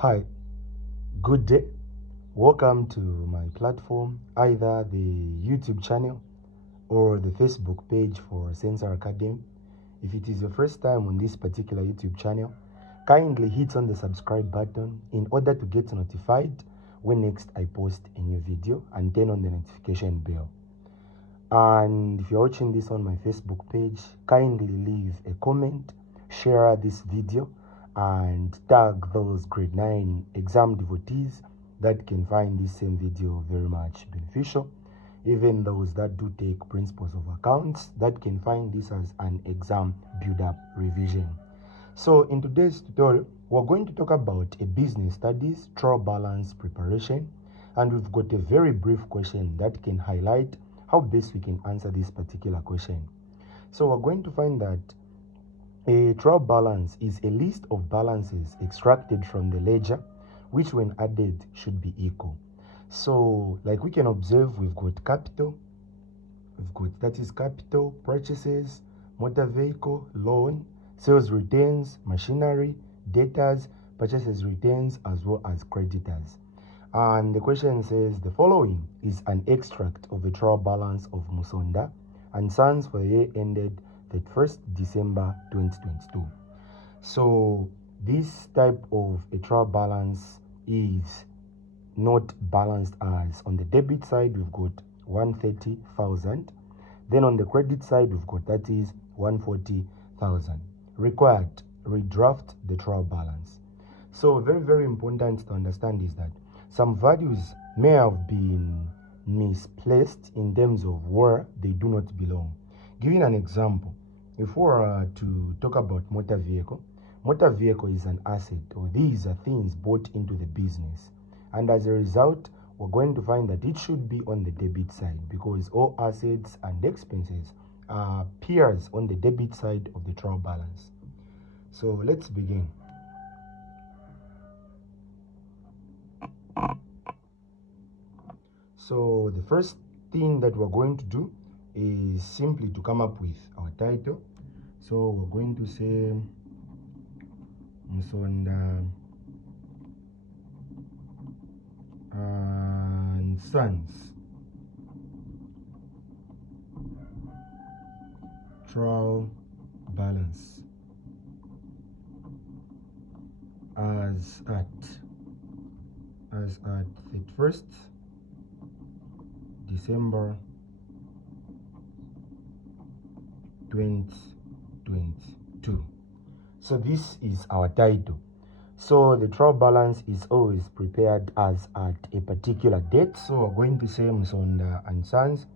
Hi, good day. Welcome to my platform, either the YouTube channel or the Facebook page for Sensor Academy. If it is your first time on this particular YouTube channel, kindly hit on the subscribe button in order to get notified when next I post a new video, and turn on the notification bell. And if you're watching this on my Facebook page, kindly leave a comment, share this video, and tag those grade 9 exam devotees that can find this same video very much beneficial. Even those that do take principles of accounts that can find this as an exam build-up revision. So in today's tutorial, we're going to talk about a business studies trial balance preparation, and we've got a very brief question that can highlight how best we can answer this particular question. So we're going to find that a trial balance is a list of balances extracted from the ledger, which when added should be equal. So like we can observe, we've got capital, that is capital, purchases, motor vehicle, loan, sales returns, machinery, debtors, purchases returns, as well as creditors. And the question says the following is an extract of the trial balance of Musonda and Sons for the year ended 31st December 2022. So this type of a trial balance is not balanced as on the debit side we've got 130,000, then on the credit side we've got that is 140,000. Required, redraft the trial balance. So very important to understand is that some values may have been misplaced in terms of where they do not belong. Giving an example, if we were to talk about motor vehicle is an asset, or these are things bought into the business, and as a result we're going to find that it should be on the debit side because all assets and expenses appears on the debit side of the trial balance. So let's begin. So the first thing that we're going to do is simply to come up with our title. So we're going to say Musonda and Sons trial balance as at 31st December 2022. So this is our title. So the trial balance is always prepared as at a particular date. So we're going to say Musonda and Sons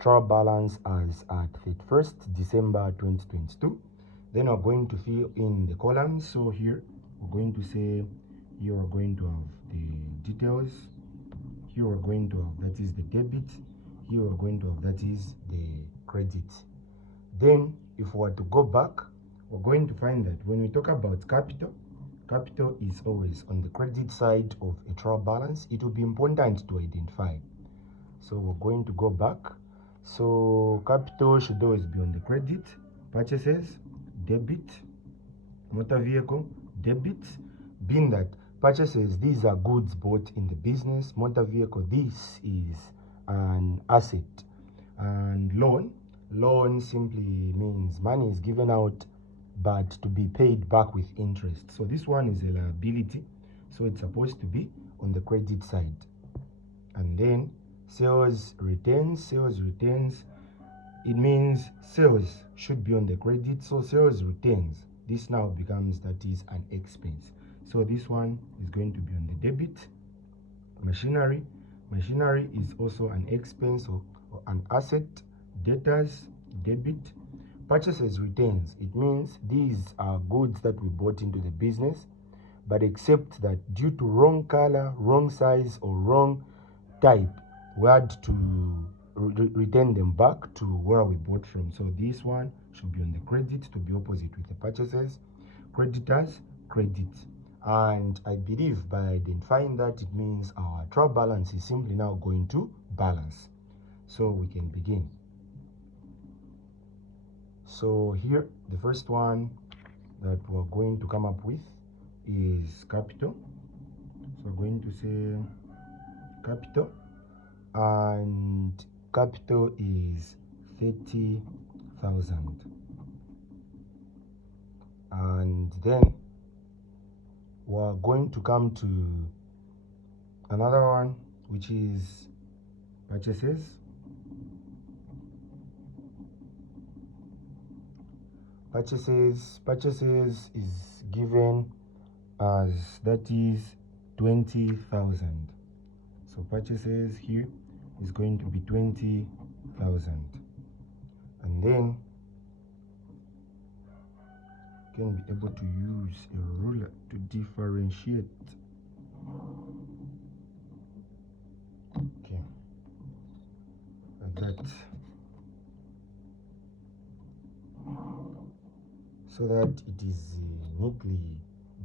trial balance as at 31st December 2022. Then we're going to fill in the columns. So here we're going to say, here we're going to have the details, here we're going to have that is the debit, here we're going to have that is the credit. Then if we were to go back, we're going to find that when we talk about capital is always on the credit side of a trial balance. It will be important to identify. So we're going to go back. So capital should always be on the credit, purchases, debit, motor vehicle, debit, being that purchases, these are goods bought in the business. Motor vehicle, this is an asset. And loan simply means money is given out but to be paid back with interest. So this one is a liability, so it's supposed to be on the credit side. And then sales returns, it means sales should be on the credit, so sales returns, this now becomes that is an expense, so this one is going to be on the debit. Machinery is also an expense or an asset. Debtors, debit. Purchases returns, it means these are goods that we bought into the business, but except that due to wrong color, wrong size, or wrong type, we had to return them back to where we bought from. So this one should be on the credit to be opposite with the purchases. Creditors, credit. And I believe by identifying that, it means our trial balance is simply now going to balance. So we can begin. So here, the first one that we're going to come up with is capital. So we're going to say capital, and capital is 30,000. And then we're going to come to another one, which is purchases. Purchases is given as that is 20,000. So purchases here is going to be 20,000. And then you can be able to use a ruler to differentiate. Okay, like that. So that it is neatly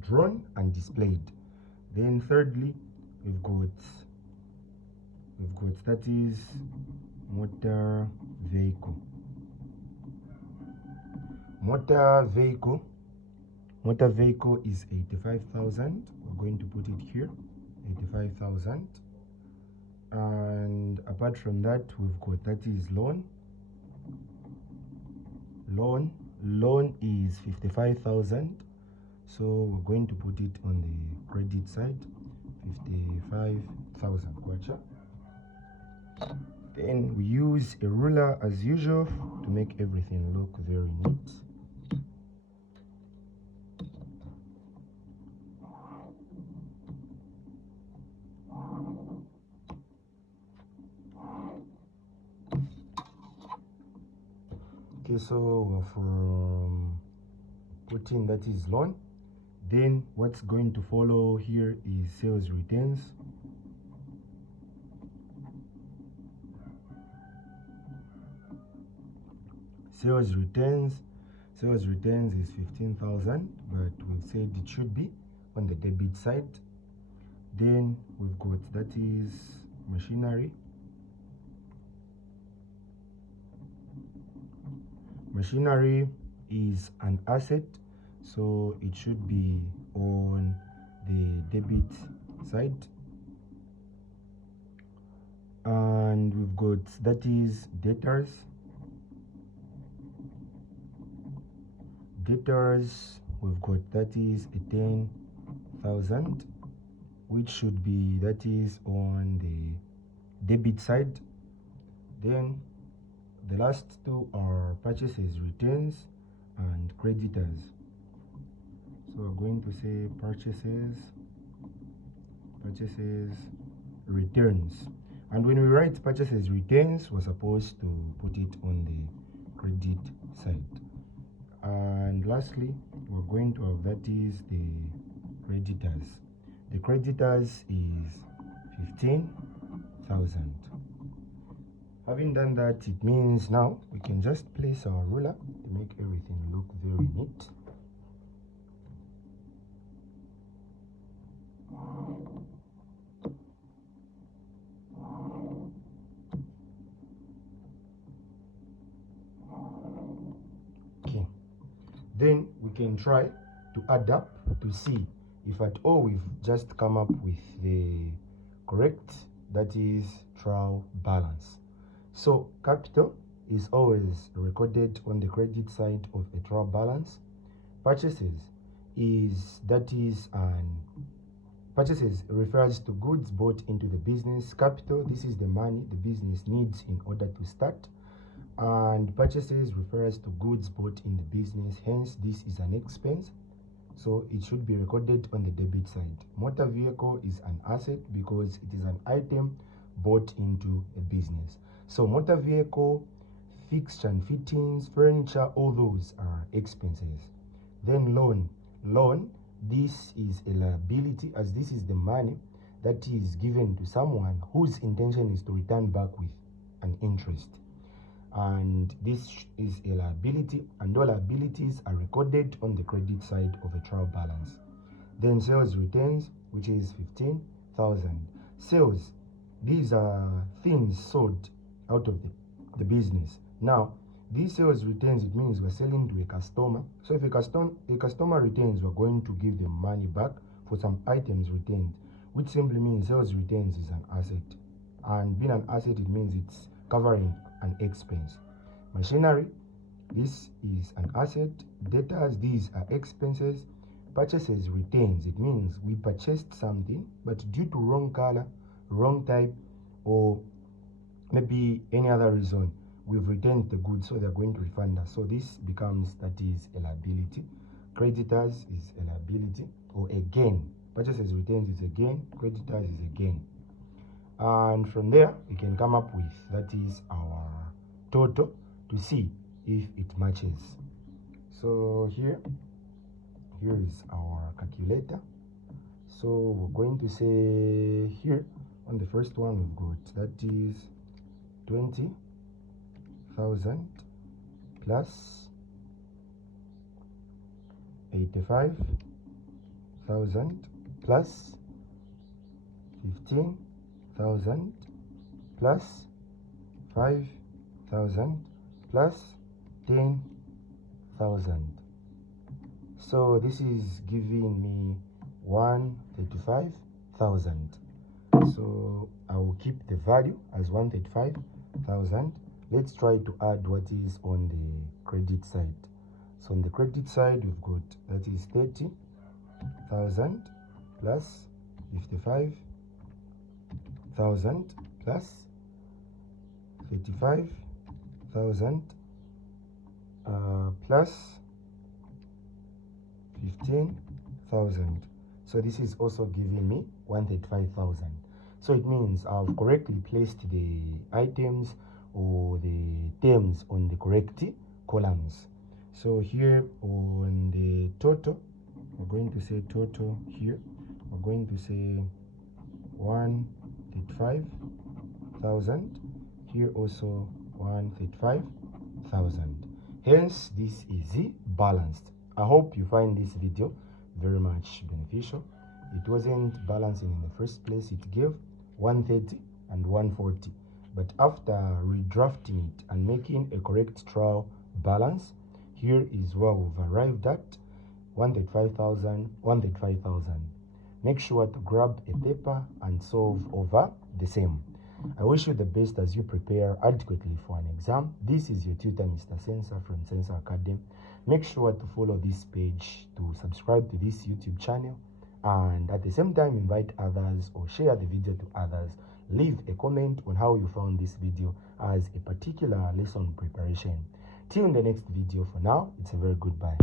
drawn and displayed. Then thirdly, we've got that is motor vehicle. Motor vehicle is 85,000. We're going to put it here, 85,000. And apart from that, we've got that is loan. Loan is 55,000. So we're going to put it on the credit side, 55,000. Gotcha. Then we use a ruler as usual to make everything look very neat. Okay, so from putting that is loan, then what's going to follow here is sales returns. Sales returns is 15,000, but we've said it should be on the debit side. Then we've got that is machinery. Machinery is an asset, so it should be on the debit side. And we've got that is debtors. We've got that is 10,000, which should be that is on the debit side. Then the last two are purchases returns and creditors. So we're going to say purchases returns. And when we write purchases returns, we're supposed to put it on the credit side. And lastly, we're going to have that is the creditors. The creditors is 15,000. Having done that, it means now we can just place our ruler to make everything look very neat. Okay, then we can try to add up to see if at all we've just come up with the correct, that is trial balance. So capital is always recorded on the credit side of a trial balance. Purchases purchases refers to goods bought into the business. Capital, this is the money the business needs in order to start. And purchases refers to goods bought in the business, hence this is an expense, so it should be recorded on the debit side. Motor vehicle is an asset because it is an item bought into a business. So motor vehicle, fixture and fittings, furniture, all those are expenses. Then loan, this is a liability, as this is the money that is given to someone whose intention is to return back with an interest. And this is a liability, and all liabilities are recorded on the credit side of a trial balance. Then sales returns, which is 15,000. Sales, these are things sold out of the business. Now, these sales returns, it means we're selling to a customer. So if a customer returns, we're going to give them money back for some items returned. which simply means sales retains is an asset. And being an asset, it means it's covering an expense. Machinery, this is an asset. Debtors, these are expenses. Purchases retains, it means we purchased something, but due to wrong color, wrong type, or maybe any other reason, we've returned the goods, so they're going to refund us. So this becomes, that is a liability. Creditors is a liability, or a gain. Purchases retains is a gain, creditors is a gain. And from there, we can come up with, that is our total, to see if it matches. So here is our calculator. So we're going to say here on the first one we've got, that is 20,000 plus 85,000 plus 15,000 plus 5,000 plus 10,000. So this is giving me 135,000. So I will keep the value as 135,000. Let's try to add what is on the credit side. So on the credit side, we've got, that is 30,000 plus 55,000 plus 35,000 plus 15,000. So this is also giving me 135,000. So it means I've correctly placed the items or the terms on the correct columns. So here on the total, we're going to say total here. We're going to say 135,000. Here also 135,000. Hence, this is balanced. I hope you find this video very much beneficial. It wasn't balancing in the first place. It gave 130 and 140. But after redrafting it and making a correct trial balance, here is where we've arrived at 135,000, 135,000. Make sure to grab a paper and solve over the same. I wish you the best as you prepare adequately for an exam. This is your tutor, Mr. Sensor from Sensor Academy. Make sure to follow this page, to subscribe to this YouTube channel, and at the same time invite others or share the video to others. Leave a comment on how you found this video as a particular lesson preparation. Till the next video, for now, it's a very goodbye.